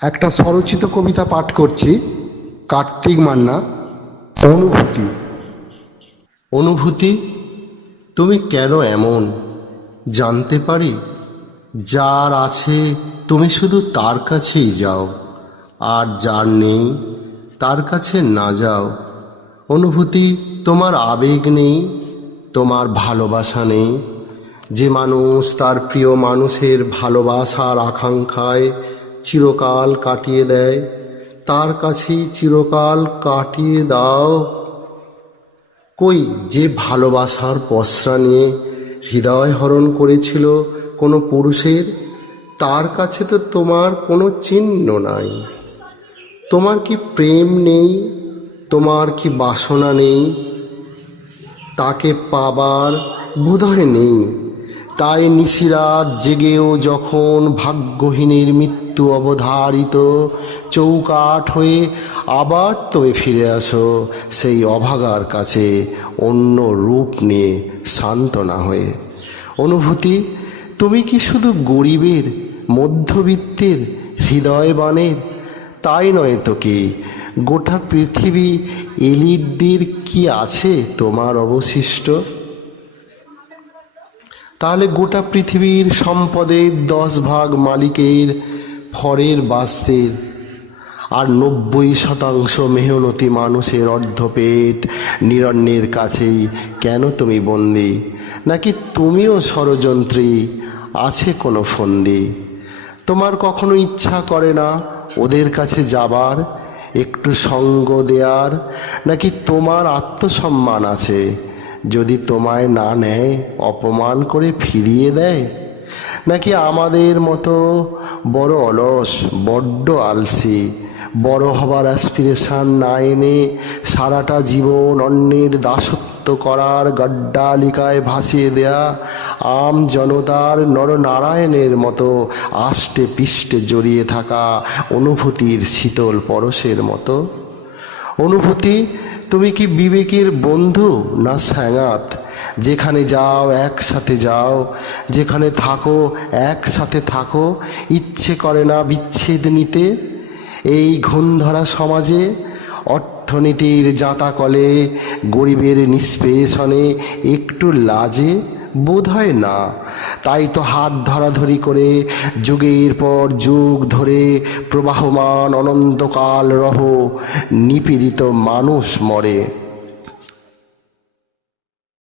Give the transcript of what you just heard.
একটা স্বরচিত কবিতা পাঠ করছি। কার্তিক মান্না। অনুভূতি। অনুভূতি, তুমি কেন এমন জানতে পারি? যার আছে তুমি শুধু তার কাছেই যাও, আর যার নেই তার কাছে না যাও। অনুভূতি, তোমার আবেগ নেই, তোমার ভালোবাসা নেই। যে মানুষ তার প্রিয় মানুষের ভালোবাসার আকাঙ্ক্ষায় চিরকাল কাটিয়ে দেয়, তার কাছেই চিরকাল কাটিয়ে দাও। কই যে ভালোবাসার পসরা নিয়ে হৃদয় হরণ করেছিল কোনো পুরুষের, তার কাছে তো তোমার কোনো চিহ্ন নাই। তোমার কি প্রেম নেই? তোমার কি বাসনা নেই? তাকে পাবার বোধহয় নেই। তাই নিশিরাত জেগেও যখন ভাগ্যহীনের মৃত্যু অবধারিত, চৌকাঠ হয়ে আবার তুমি ফিরে আসো সেই অভাগার কাছে অন্য রূপ নিয়ে, সান্ত্বনা হয়ে। অনুভূতি, তুমি কি শুধু গরিবের, মধ্যবিত্তের, হৃদয়বানের? তাই নয় তো কি, গোটা পৃথিবী এলিটদের কি আছে তোমার অবশিষ্ট? তাহলে গোটা পৃথিবীর সম্পদের 10 ভাগ মালিকের, ফরের বাস্তের, আর 90% মেহনতি মানুষের অর্ধপেট নিরন্নের কাছেই কেন তুমি বন্দী? নাকি তুমিও ষড়যন্ত্রী, আছে কোনো ফন্দি? তোমার কখনো ইচ্ছা করে না ওদের কাছে যাবার, একটু সঙ্গ দেয়ার? নাকি তোমার আত্মসম্মান আছে, যদি তোমায় না নেয় অপমান করে ফিরিয়ে দেয়? নাকি আমাদের মতো বড় অলস, বড্ড আলসি, বড় হবার অ্যাসপিরেশন না এনে সারাটা জীবন অন্যের দাসত্ব করার গড্ডালিকায় ভাসিয়ে দেয়া আম জনতার নরনারায়ণের মতো আষ্টে পিষ্টে জড়িয়ে থাকা অনুভূতির শীতল পরশের মতো? অনুভূতি, তুমি কি বিবেকের বন্ধু না স্যাঙাত? যেখানে যাও একসাথে যাও, যেখানে থাকো একসাথে থাকো, ইচ্ছে করে না বিচ্ছেদ নিতে? এই ঘুণধরা সমাজে অর্থনীতির জাঁতাকলে, গরিবের নিষ্পেষণে একটু লাজে বোধহয় না। তাই তো হাত ধরাধরি করে যুগের পর যুগ ধরে প্রবাহমান অনন্তকাল রহ নিপীড়িত মানুষ মরে।